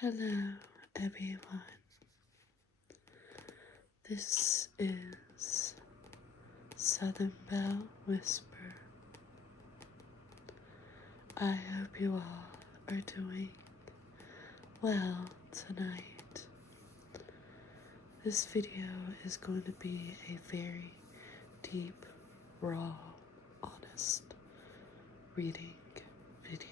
Hello, everyone. This is Southern Belle Whisper. I hope you all are doing well tonight. This video is going to be a very deep, raw, honest reading video.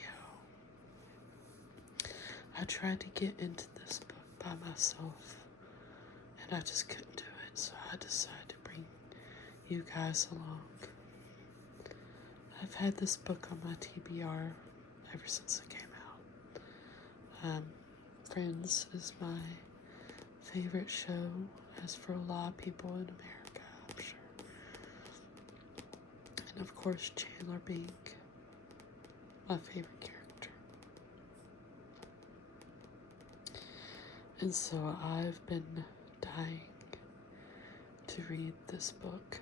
I tried to get into this book by myself and I just couldn't do it, so I decided to bring you guys along. I've had this book on my TBR ever since it came out. Friends is my favorite show, as for a lot of people in America, I'm sure. And of course, Chandler being my favorite character. And so I've been dying to read this book.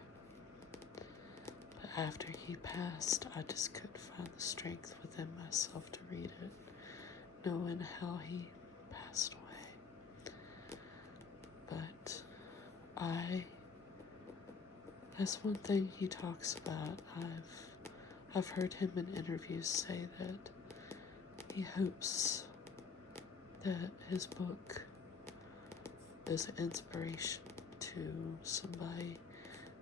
But after he passed, I just couldn't find the strength within myself to read it, knowing how he passed away. But that's one thing he talks about. I've heard him in interviews say that he hopes that his book is an inspiration to somebody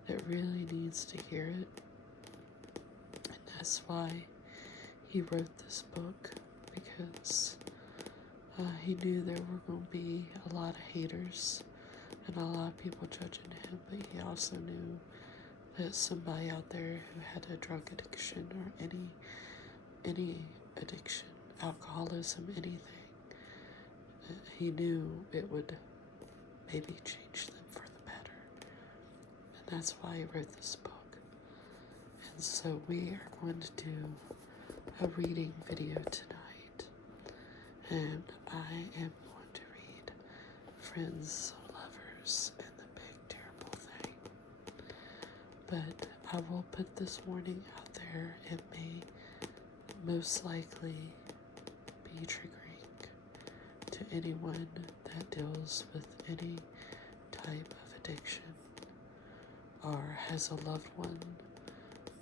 that really needs to hear it. And that's why he wrote this book, because he knew there were going to be a lot of haters and a lot of people judging him, but he also knew that somebody out there who had a drug addiction or any addiction, alcoholism, anything, he knew it would maybe change them for the better. And that's why he wrote this book. And so we are going to do a reading video tonight. And I am going to read Friends, Lovers, and the Big Terrible Thing. But I will put this warning out there. It may most likely be triggering to anyone that deals with any type of addiction or has a loved one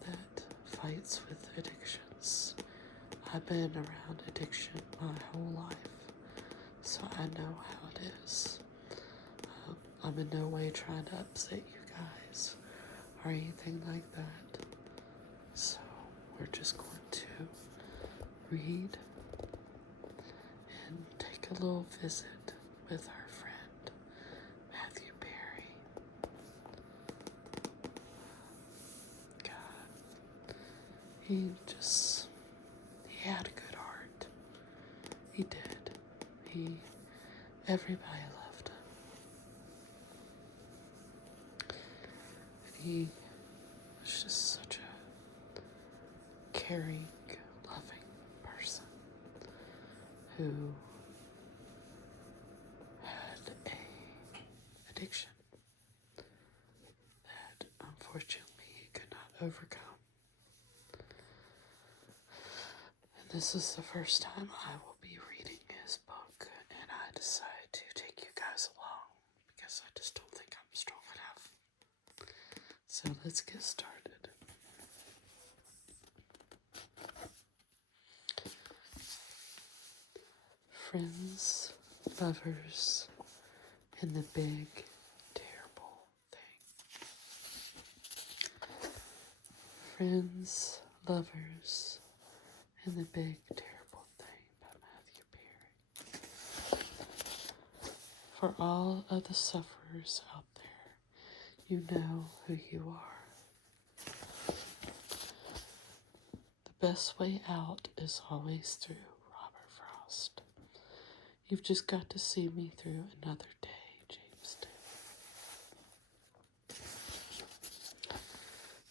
that fights with addictions. I've been around addiction my whole life, so I know how it is. I'm in no way trying to upset you guys or anything like that. So we're just going to read and take a little visit with our friend Matthew Perry. God, he had a good heart. He did. Everybody loved him. And he was just such a caring, loving person who had a addiction that unfortunately he could not overcome. And this is the first time I will be reading his book, and I decided to take you guys along because I just don't think I'm strong enough. So let's get started. Friends, Lovers, and the Big Terrible Thing. Friends, Lovers, and the Big Terrible Thing by Matthew Perry. For all of the sufferers out there, you know who you are. The best way out is always through. Robert Frost. You've just got to see me through another day, James Day.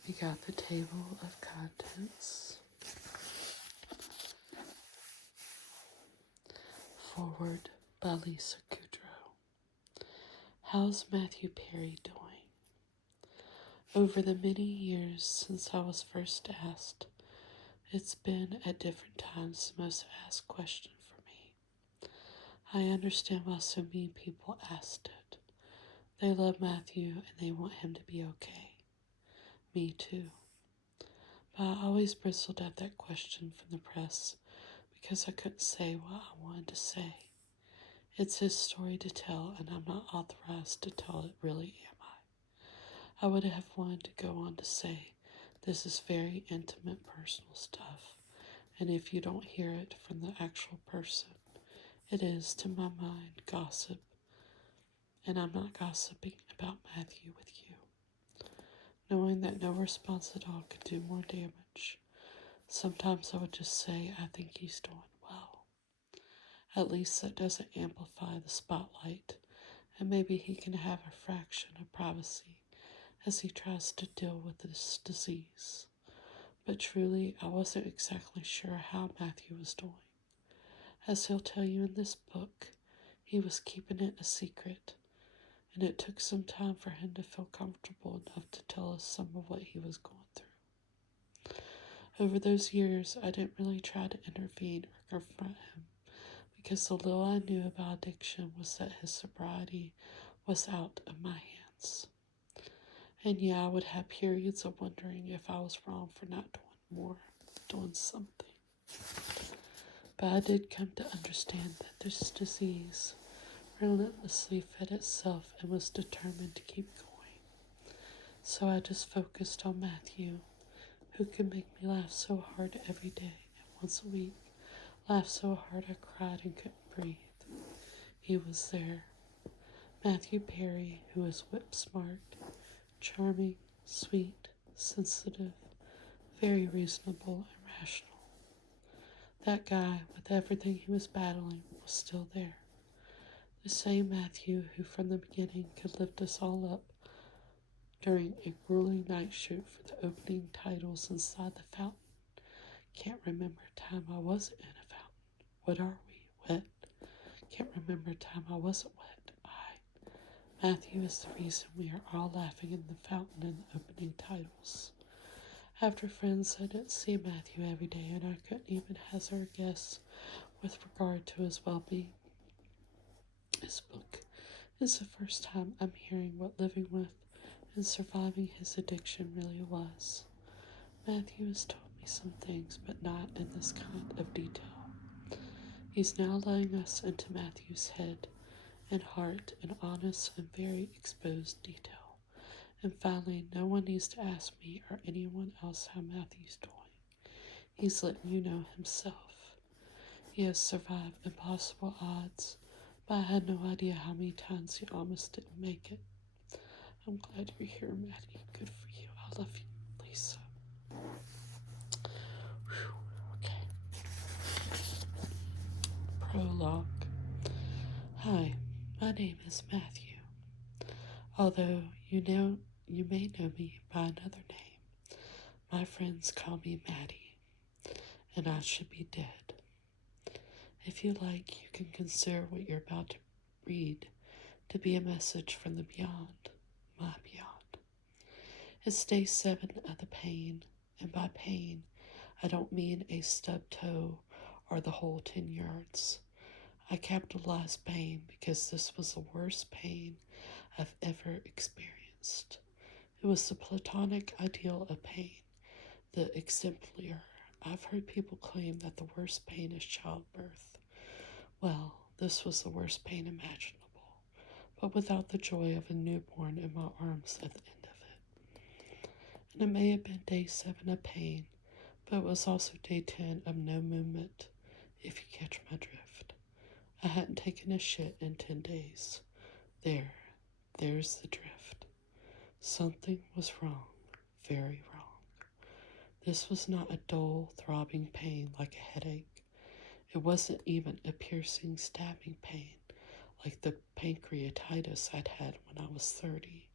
We got the table of contents. Forward by Lisa Kudrow. How's Matthew Perry doing? Over the many years since I was first asked, it's been at different times the most asked question for me. I understand why so many people asked it. They love Matthew and they want him to be okay. Me too. But I always bristled at that question from the press because I couldn't say what I wanted to say. It's his story to tell, and I'm not authorized to tell it, really, am I? I would have wanted to go on to say, this is very intimate, personal stuff, and if you don't hear it from the actual person, it is, to my mind, gossip, and I'm not gossiping about Matthew with you. Knowing that no response at all could do more damage, sometimes I would just say, I think he's doing well. At least that doesn't amplify the spotlight, and maybe he can have a fraction of privacy as he tries to deal with this disease. But truly, I wasn't exactly sure how Matthew was doing. As he'll tell you in this book, he was keeping it a secret, and it took some time for him to feel comfortable enough to tell us some of what he was going through. Over those years, I didn't really try to intervene or confront him, because the little I knew about addiction was that his sobriety was out of my hands. And yeah, I would have periods of wondering if I was wrong for not doing something. But I did come to understand that this disease relentlessly fed itself and was determined to keep going. So I just focused on Matthew, who could make me laugh so hard every day and once a week, laugh so hard I cried and couldn't breathe. He was there. Matthew Perry, who was whip smart, charming, sweet, sensitive, very reasonable and rational. That guy, with everything he was battling, was still there. The same Matthew who from the beginning could lift us all up during a grueling night shoot for the opening titles inside the fountain. Can't remember a time I wasn't in a fountain. What are we? Wet? Can't remember a time I wasn't wet. Matthew is the reason we are all laughing in the fountain in the opening titles. After friends, I didn't see Matthew every day, and I couldn't even hazard a guess with regard to his well-being. His book is the first time I'm hearing what living with and surviving his addiction really was. Matthew has told me some things, but not in this kind of detail. He's now letting us into Matthew's head and heart in honest and very exposed detail. And finally, no one needs to ask me or anyone else how Matthew's doing. He's letting you know himself. He has survived impossible odds, but I had no idea how many times he almost didn't make it. I'm glad you're here, Maddie. Good for you. I love you, Lisa. Whew. Okay. Prologue. Hi, my name is Matthew. Although you may know me by another name, my friends call me Maddie, and I should be dead. If you like, you can consider what you're about to read to be a message from the beyond, my beyond. It's day 7 of the pain, and by pain, I don't mean a stubbed toe or the whole 10 yards. I capitalize pain because this was the worst pain I've ever experienced. It was the platonic ideal of pain, the exemplar. I've heard people claim that the worst pain is childbirth. Well, this was the worst pain imaginable, but without the joy of a newborn in my arms at the end of it. And it may have been day 7 of pain, but it was also day 10 of no movement, if you catch my drift. I hadn't taken a shit in 10 days. There's the drift. Something was wrong, very wrong. This was not a dull, throbbing pain like a headache. It wasn't even a piercing, stabbing pain like the pancreatitis I'd had when I was 30.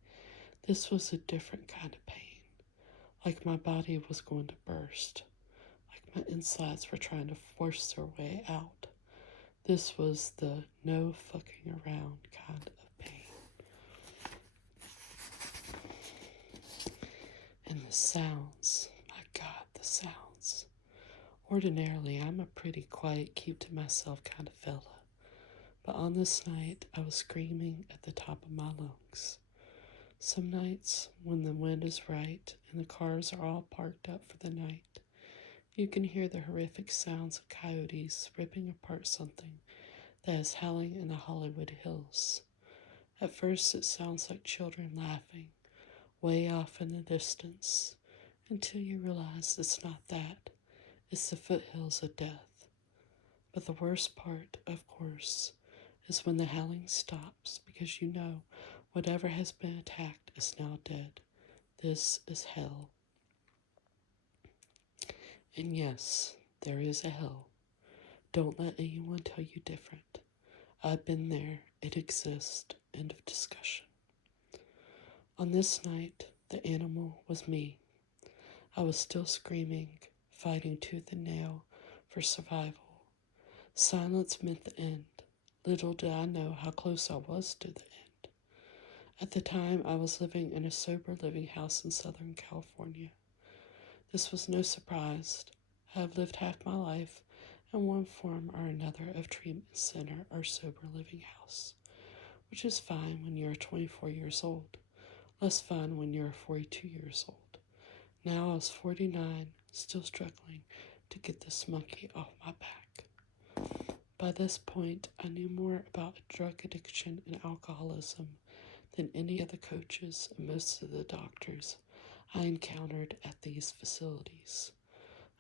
This was a different kind of pain, like my body was going to burst, like my insides were trying to force their way out. This was the no fucking around kind of pain. And the sounds, my God, the sounds. Ordinarily, I'm a pretty quiet, keep to myself kind of fella, But on this night, I was screaming at the top of my lungs. Some nights, when the wind is right and the cars are all parked up for the night, you can hear the horrific sounds of coyotes ripping apart something that is howling in the Hollywood Hills. At first, it sounds like children laughing, way off in the distance, until you realize it's not that. It's the foothills of death. But the worst part, of course, is when the howling stops because you know whatever has been attacked is now dead. This is hell. And yes, there is a hell. Don't let anyone tell you different. I've been there. It exists. End of discussion. On this night, the animal was me. I was still screaming, fighting tooth and nail for survival. Silence meant the end. Little did I know how close I was to the end. At the time, I was living in a sober living house in Southern California. This was no surprise. I have lived half my life in one form or another of treatment center or sober living house, which is fine when you're 24 years old, less fun when you're 42 years old. Now I was 49, still struggling to get this monkey off my back. By this point, I knew more about drug addiction and alcoholism than any of the coaches and most of the doctors I encountered at these facilities.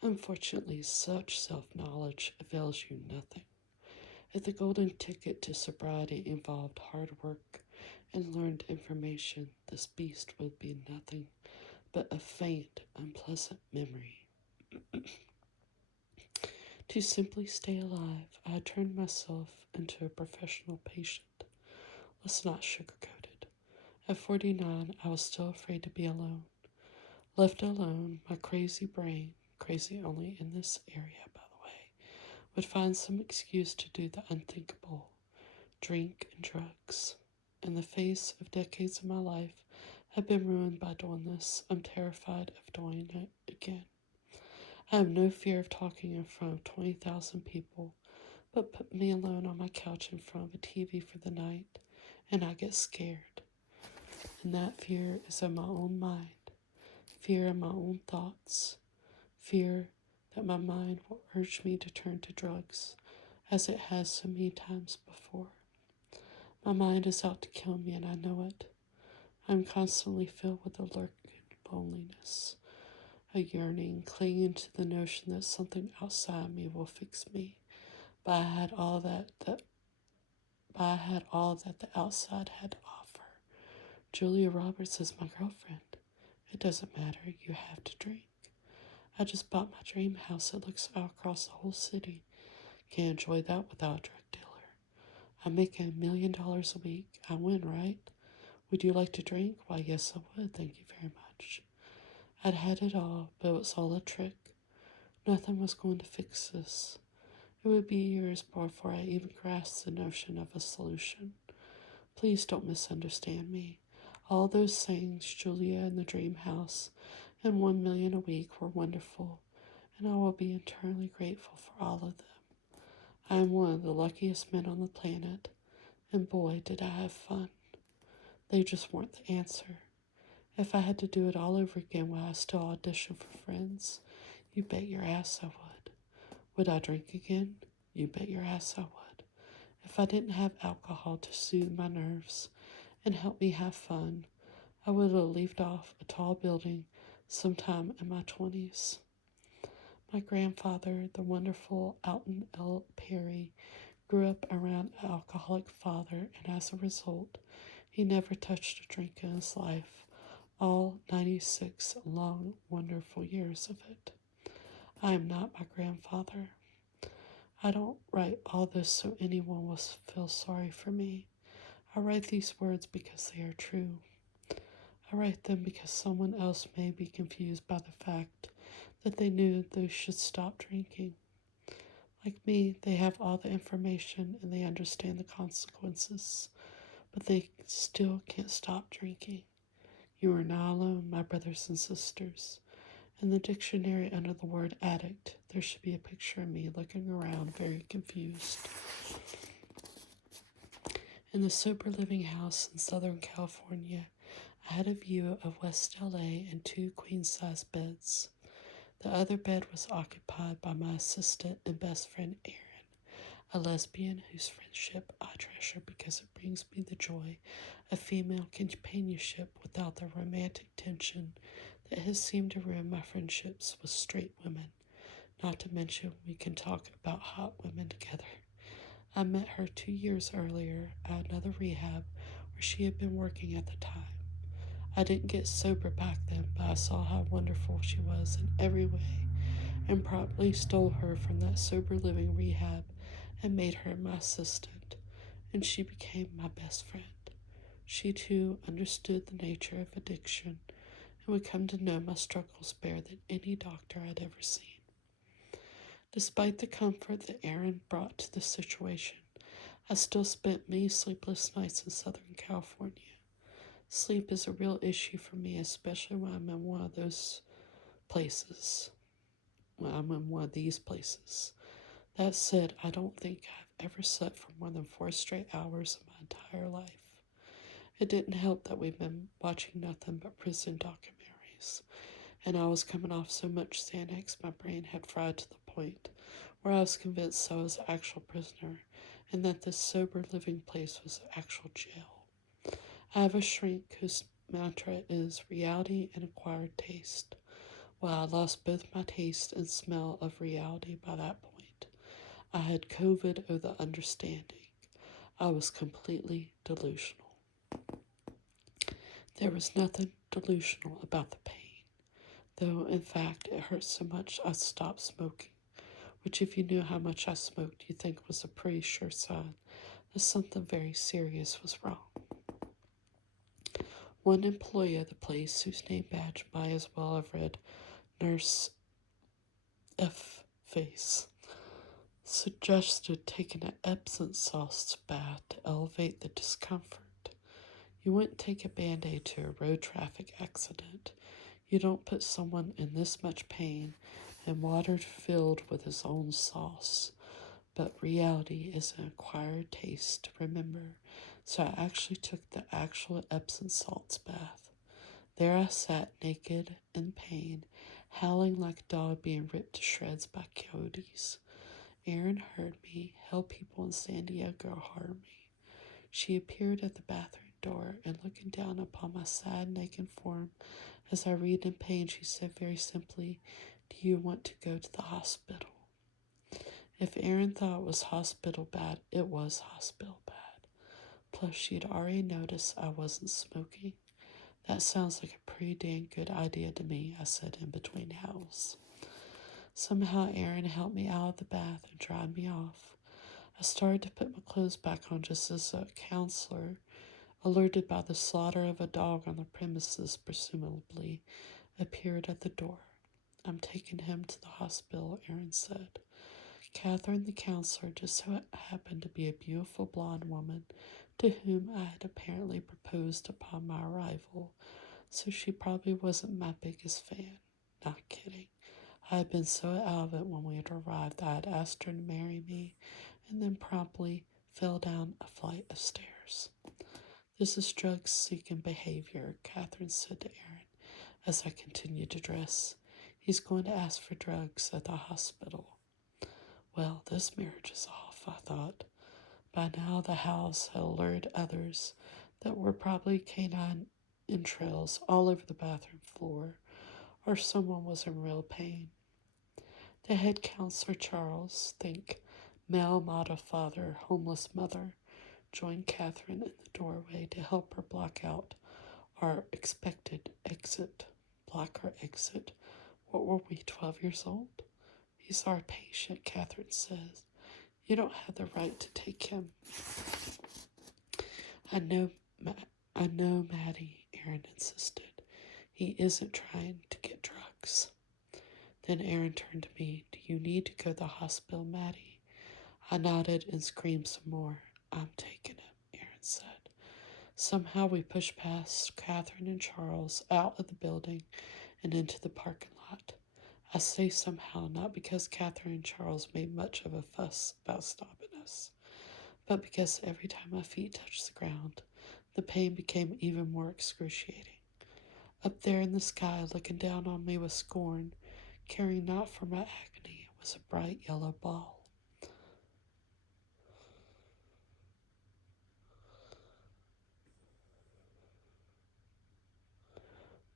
Unfortunately, such self-knowledge avails you nothing. If the golden ticket to sobriety involved hard work and learned information, this beast would be nothing but a faint, unpleasant memory. To simply stay alive, I had turned myself into a professional patient. Let's not sugarcoat it. At 49, I was still afraid to be alone. Left alone, my crazy brain, crazy only in this area, by the way, would find some excuse to do the unthinkable, drink and drugs. In the face of decades of my life have been ruined by doing this, I'm terrified of doing it again. I have no fear of talking in front of 20,000 people, but put me alone on my couch in front of a TV for the night, and I get scared. And that fear is in my own mind, fear in my own thoughts, fear that my mind will urge me to turn to drugs, as it has so many times before. My mind is out to kill me, and I know it. I'm constantly filled with a lurking loneliness, a yearning, clinging to the notion that something outside me will fix me. But I had all that the outside had to offer. Julia Roberts is my girlfriend. It doesn't matter, you have to drink. I just bought my dream house that looks out across the whole city. Can't enjoy that without a drug dealer. I'm making $1 million a week. I win, right? Would you like to drink? Why, yes, I would. Thank you very much. I'd had it all, but it was all a trick. Nothing was going to fix this. It would be years before I even grasped the notion of a solution. Please don't misunderstand me. All those things, Julia and the dream house, and 1 million a week were wonderful, and I will be eternally grateful for all of them. I am one of the luckiest men on the planet, and boy, did I have fun. They just weren't the answer. If I had to do it all over again while I still audition for Friends, you bet your ass I would. Would I drink again? You bet your ass I would. If I didn't have alcohol to soothe my nerves and help me have fun, I would have leaped off a tall building sometime in my 20s. My grandfather, the wonderful Alton L. Perry, grew up around an alcoholic father, and as a result, he never touched a drink in his life, all 96 long, wonderful years of it. I am not my grandfather. I don't write all this so anyone will feel sorry for me. I write these words because they are true. I write them because someone else may be confused by the fact that they knew they should stop drinking. Like me, they have all the information and they understand the consequences, but they still can't stop drinking. You are not alone, my brothers and sisters. In the dictionary under the word addict, there should be a picture of me looking around very confused. In the sober living house in Southern California, I had a view of West LA and two queen-size beds. The other bed was occupied by my assistant and best friend Erin, a lesbian whose friendship I treasure because it brings me the joy of female companionship without the romantic tension that has seemed to ruin my friendships with straight women. Not to mention, we can talk about hot women together. I met her 2 years earlier at another rehab where she had been working at the time. I didn't get sober back then, but I saw how wonderful she was in every way and promptly stole her from that sober living rehab and made her my assistant, and she became my best friend. She too understood the nature of addiction and would come to know my struggles better than any doctor I'd ever seen. Despite the comfort that Erin brought to the situation, I still spent many sleepless nights in Southern California. Sleep is a real issue for me, especially when I'm in one of those places. When I'm in one of these places. That said, I don't think I've ever slept for more than 4 straight hours in my entire life. It didn't help that we've been watching nothing but prison documentaries, and I was coming off so much Xanax my brain had fried to the point where I was convinced I was an actual prisoner and that this sober living place was an actual jail. I have a shrink whose mantra is reality and acquired taste. Well, I lost both my taste and smell of reality by that point. I had COVID of the understanding. I was completely delusional. There was nothing delusional about the pain, though in fact it hurt so much I stopped smoking, which if you knew how much I smoked you'd think was a pretty sure sign that something very serious was wrong. One employee of the place, whose name badge might as well have read Nurse F. Face, suggested taking an Epsom salts bath to elevate the discomfort. You wouldn't take a Band-Aid to a road traffic accident. You don't put someone in this much pain and water filled with his own sauce. But reality is an acquired taste to remember, so I actually took the actual Epsom salts bath. There I sat naked in pain, howling like a dog being ripped to shreds by coyotes. Erin heard me. Hell, people in San Diego harm me. She appeared at the bathroom door, and looking down upon my sad, naked form as I read in pain, she said very simply, "Do you want to go to the hospital?" If Erin thought it was hospital bad, it was hospital bad. Plus, she'd already noticed I wasn't smoking. That sounds like a pretty dang good idea to me, I said in between howls. Somehow Erin helped me out of the bath and dried me off. I started to put my clothes back on just as a counselor, alerted by the slaughter of a dog on the premises, presumably, appeared at the door. "I'm taking him to the hospital," Erin said. Catherine, the counselor, just so happened to be a beautiful blonde woman to whom I had apparently proposed upon my arrival, so she probably wasn't my biggest fan. Not kidding. I had been so out of it when we had arrived that I had asked her to marry me and then promptly fell down a flight of stairs. "This is drug-seeking behavior," Catherine said to Erin as I continued to dress. "He's going to ask for drugs at the hospital." Well, this marriage is off, I thought. By now the house had alerted others that were probably canine entrails all over the bathroom floor, or someone was in real pain. The head counselor, Charles, think male model father, homeless mother, joined Catherine in the doorway to help her block out our expected exit. Block our exit? What were we, 12 years old? "He's our patient," Catherine says. "You don't have the right to take him." I know, Maddie," Erin insisted. "He isn't trying to get drugs." Then Erin turned to me. "Do you need to go to the hospital, Maddie?" I nodded and screamed some more. "I'm taking him," Erin said. Somehow we pushed past Catherine and Charles out of the building and into the parking lot. I say somehow, not because Catherine and Charles made much of a fuss about stopping us, but because every time my feet touched the ground, the pain became even more excruciating. Up there in the sky, looking down on me with scorn, caring not for my agony, was a bright yellow ball.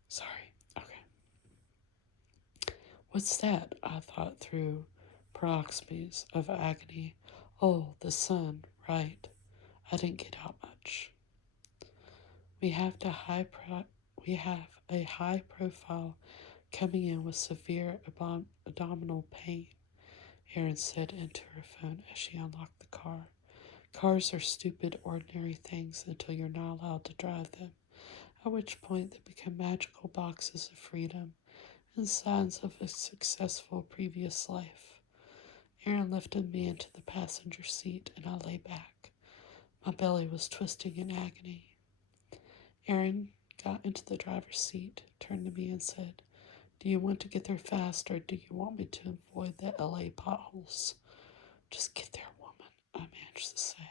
Sorry, okay. What's that? I thought through paroxysms of agony. Oh, the sun, right. I didn't get out much. We have a high profile coming in with severe abdominal pain, Erin said into her phone as she unlocked the car. Cars are stupid, ordinary things until you're not allowed to drive them, at which point they become magical boxes of freedom and signs of a successful previous life. Erin lifted me into the passenger seat and I lay back. My belly was twisting in agony. Erin got into the driver's seat, turned to me and said, "Do you want to get there fast or do you want me to avoid the LA potholes?" "Just get there, woman," I managed to say.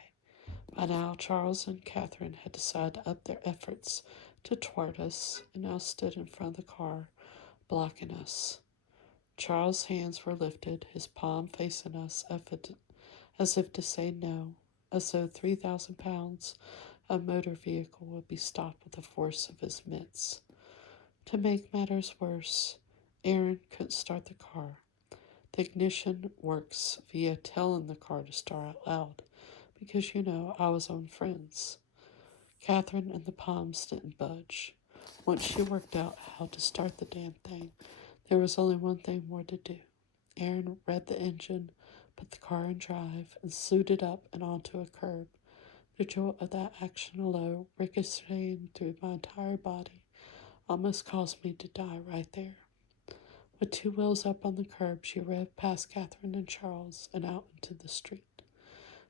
By now, Charles and Catherine had decided to up their efforts to thwart us and now stood in front of the car, blocking us. Charles' hands were lifted, his palm facing us as if to say no, as though 3,000 pounds of motor vehicle would be stopped with the force of his mitts. To make matters worse, Erin couldn't start the car. The ignition works via telling the car to start out loud, because I was on Friends. Catherine and the Palms didn't budge. Once she worked out how to start the damn thing, there was only one thing more to do. Erin read the engine, put the car in drive, and slewed it up and onto a curb. The jolt of that action alone, ricocheting through my entire body, almost caused me to die right there. With two wheels up on the curb, she revved past Catherine and Charles and out into the street.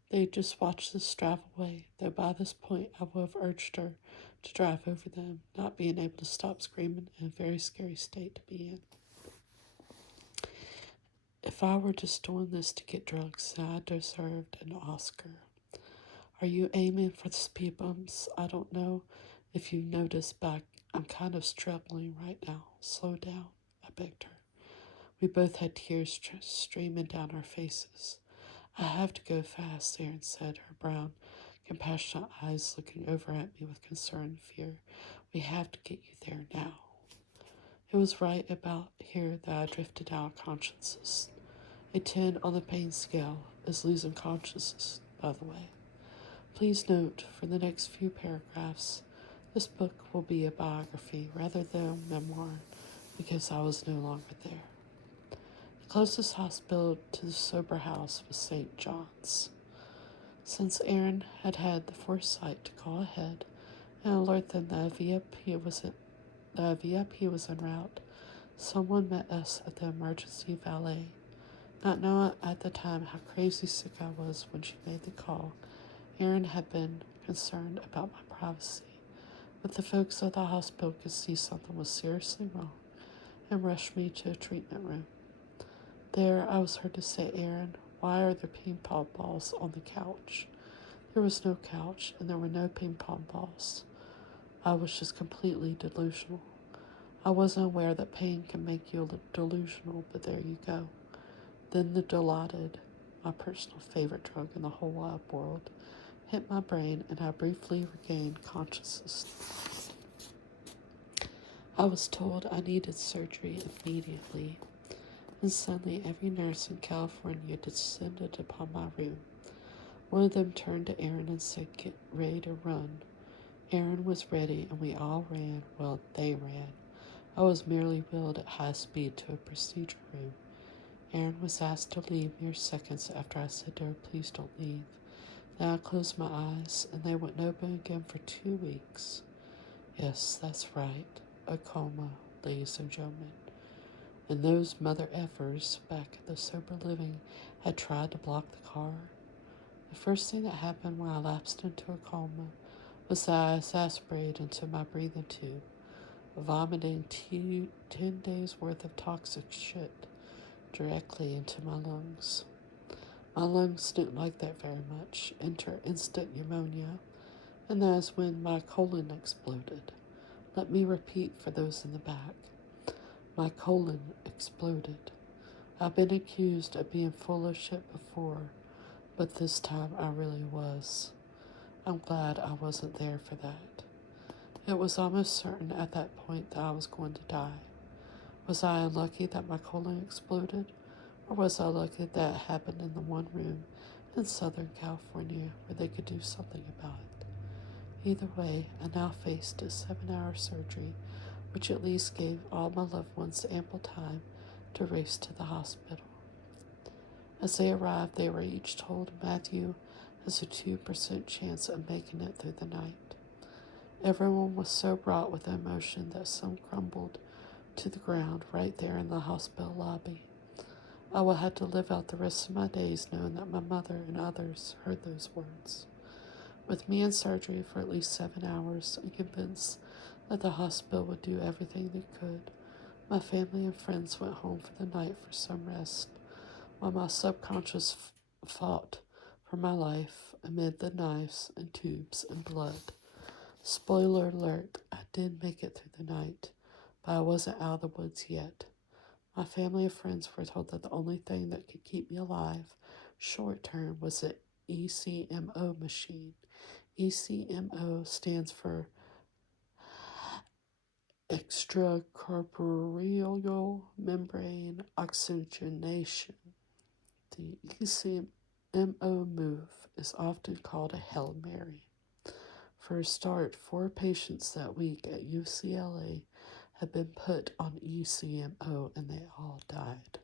They had just watched us drive away, though by this point I would have urged her to drive over them, not being able to stop screaming in a very scary state to be in. If I were just doing this to get drugs, then I deserved an Oscar. Are you aiming for the speed bumps? I don't know if you noticed, but I'm kind of struggling right now. Slow down, I begged her. We both had tears streaming down our faces. I have to go fast, Erin said, her brown, compassionate eyes looking over at me with concern and fear. We have to get you there now. It was right about here that I drifted out of consciousness. A 10 on the pain scale is losing consciousness, by the way. Please note, for the next few paragraphs, this book will be a biography rather than a memoir, because I was no longer there. The closest hospital to the sober house was St. John's. Since Erin had had the foresight to call ahead and alert them that a VIP was en route, someone met us at the emergency valet. Not knowing at the time how crazy sick I was when she made the call, Erin had been concerned about my privacy, but the folks at the hospital could see something was seriously wrong and rushed me to a treatment room. There I was heard to say, "Erin, why are there ping pong balls on the couch?" There was no couch and there were no ping pong balls. I was just completely delusional. I wasn't aware that pain can make you delusional, but there you go. Then the Dilaudid, my personal favorite drug in the whole wide world, hit my brain and I briefly regained consciousness. I was told I needed surgery immediately, and suddenly every nurse in California descended upon my room. One of them turned to Erin and said, "Get ready to run." Erin was ready and we all ran. Well, they ran. I was merely wheeled at high speed to a procedure room. Erin was asked to leave mere seconds after I said to her, "Please don't leave." Then I closed my eyes and they wouldn't open again for 2 weeks. Yes, that's right. A coma, ladies and gentlemen. And those mother effers back at the sober living had tried to block the car. The first thing that happened when I lapsed into a coma was that I aspirated into my breathing tube, vomiting 10 days worth of toxic shit directly into my lungs. My lungs didn't like that very much. Enter instant pneumonia, and that is when my colon exploded. Let me repeat for those in the back. My colon exploded. I've been accused of being full of shit before, but this time I really was. I'm glad I wasn't there for that. It was almost certain at that point that I was going to die. Was I unlucky that my colon exploded, or was I lucky that it happened in the one room in Southern California where they could do something about it? Either way, I now faced a 7-hour surgery, which at least gave all my loved ones ample time to race to the hospital. As they arrived, they were each told Matthew has a 2% chance of making it through the night. Everyone was so wrought with emotion that some crumbled to the ground right there in the hospital lobby. I will have to live out the rest of my days knowing that my mother and others heard those words. With me in surgery for at least 7 hours and convinced that the hospital would do everything they could, my family and friends went home for the night for some rest, while my subconscious fought for my life amid the knives and tubes and blood. Spoiler alert, I did make it through the night, but I wasn't out of the woods yet. My family and friends were told that the only thing that could keep me alive short term was the ECMO machine. ECMO stands for extracorporeal membrane oxygenation. The ECMO move is often called a Hail Mary. For a start, 4 patients that week at UCLA had been put on ECMO and they all died.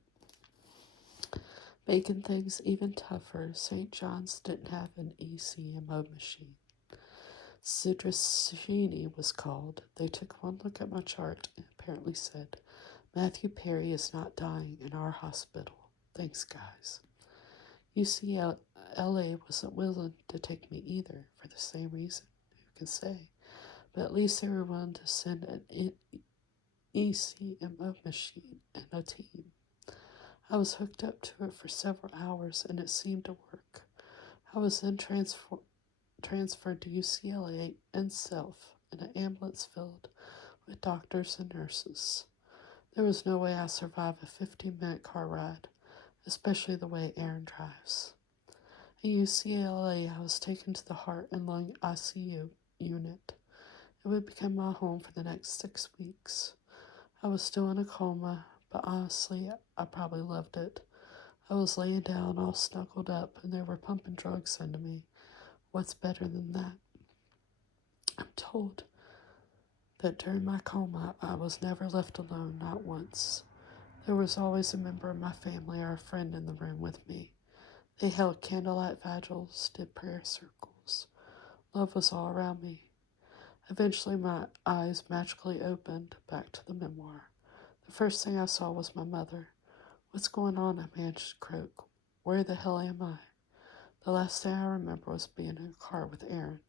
Making things even tougher, St. John's didn't have an ECMO machine. Citrusini was called. They took one look at my chart and apparently said, Matthew Perry is not dying in our hospital. Thanks, guys. UCLA wasn't willing to take me either for the same reason. Who can say? But at least they were willing to send an ECMO machine and a team. I was hooked up to it for several hours and it seemed to work. I was then transferred to UCLA itself in an ambulance filled with doctors and nurses. There was no way I survived a 15-minute car ride, especially the way Aaron drives. At UCLA, I was taken to the heart and lung ICU unit. It would become my home for the next 6 weeks. I was still in a coma, but honestly, I probably loved it. I was laying down all snuggled up and they were pumping drugs into me. What's better than that? I'm told that during my coma, I was never left alone, not once. There was always a member of my family or a friend in the room with me. They held candlelight vigils, did prayer circles. Love was all around me. Eventually, my eyes magically opened back to the memoir. The first thing I saw was my mother. What's going on? I managed to croak. Where the hell am I? The last thing I remember was being in a car with Aaron.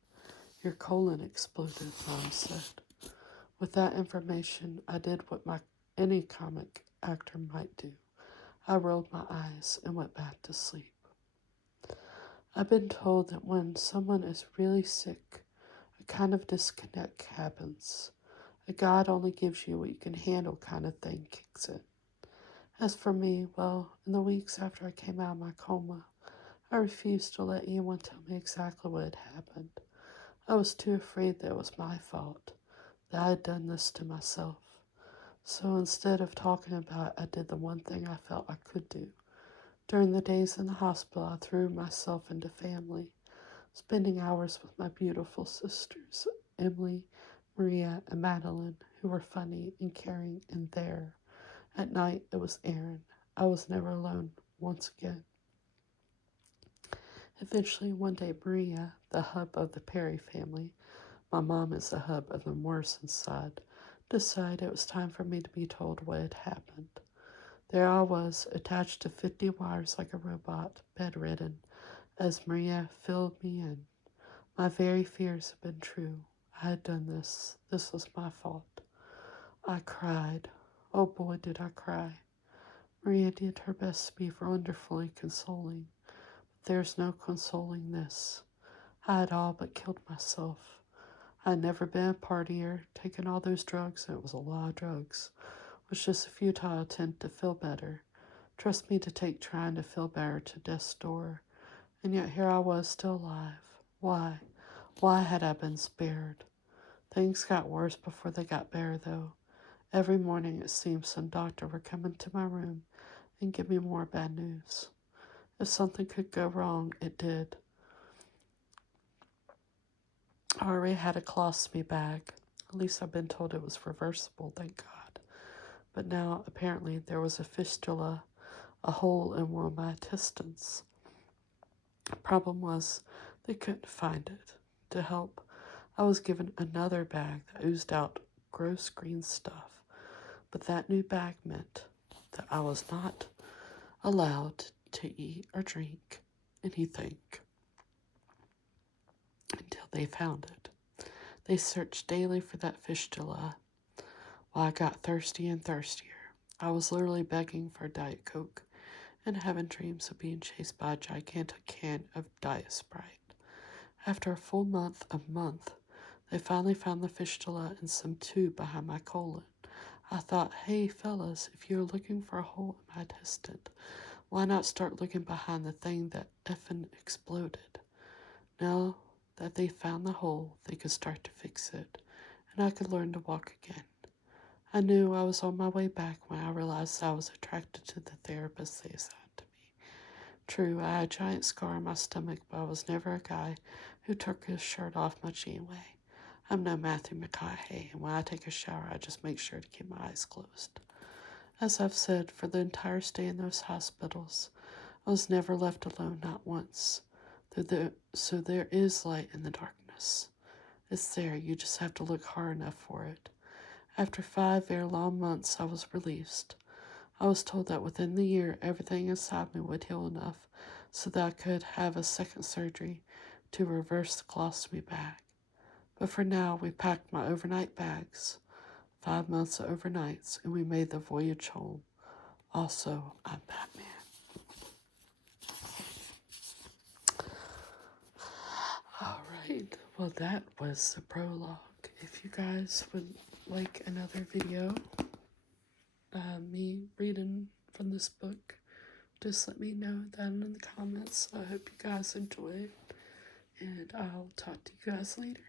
Your colon exploded, Mom said. With that information, I did what any comic actor might do. I rolled my eyes and went back to sleep. I've been told that when someone is really sick, a kind of disconnect happens. A God only gives you what you can handle kind of thing kicks in. As for me, well, in the weeks after I came out of my coma, I refused to let anyone tell me exactly what had happened. I was too afraid that it was my fault, that I had done this to myself. So instead of talking about it, I did the one thing I felt I could do. During the days in the hospital, I threw myself into family, spending hours with my beautiful sisters, Emily, Maria, and Madeline, who were funny and caring and there. At night, it was Aaron. I was never alone once again. Eventually, one day, Maria, the hub of the Perry family, my mom is the hub of the Morrison side, decided it was time for me to be told what had happened. There I was, attached to 50 wires like a robot, bedridden, as Maria filled me in. My very fears had been true. I had done this. This was my fault. I cried. Oh boy, did I cry. Maria did her best to be wonderfully consoling. there's no consoling this. I had all but killed myself. I'd never been a partier, taken all those drugs, and it was a lot of drugs, was just a futile attempt to feel better. Trust me to take trying to feel better to death's door. And yet here I was still alive. Why? Why had I been spared? Things got worse before they got better, though. Every morning it seemed some doctor were coming to my room and give me more bad news. If something could go wrong, it did. I already had a colostomy bag. At least I've been told it was reversible, thank God. But now, apparently, there was a fistula, a hole in one of my intestines. The problem was, they couldn't find it. To help, I was given another bag that oozed out gross green stuff. But that new bag meant that I was not allowed to eat or drink anything until they found it. They searched daily for that fistula while I got thirsty and thirstier. I was literally begging for a Diet Coke and having dreams of being chased by a gigantic can of Diet Sprite. After a full month, they finally found the fistula in some tube behind my colon. I thought, hey fellas, if you're looking for a hole in my intestine, why not start looking behind the thing that effing exploded? Now that they found the hole, they could start to fix it, and I could learn to walk again. I knew I was on my way back when I realized I was attracted to the therapist they assigned to me. True, I had a giant scar on my stomach, but I was never a guy who took his shirt off much anyway. I'm no Matthew McConaughey, and when I take a shower, I just make sure to keep my eyes closed. As I've said, for the entire stay in those hospitals, I was never left alone, not once. So there is light in the darkness. It's there, you just have to look hard enough for it. After 5 very long months, I was released. I was told that within the year, everything inside me would heal enough so that I could have a second surgery to reverse the colostomy bag. But for now, we packed my overnight bags, 5 months of overnights, and we made the voyage home. Also, I'm Batman. Alright, well that was the prologue. If you guys would like another video, me reading from this book, just let me know down in the comments. I hope you guys enjoyed, and I'll talk to you guys later.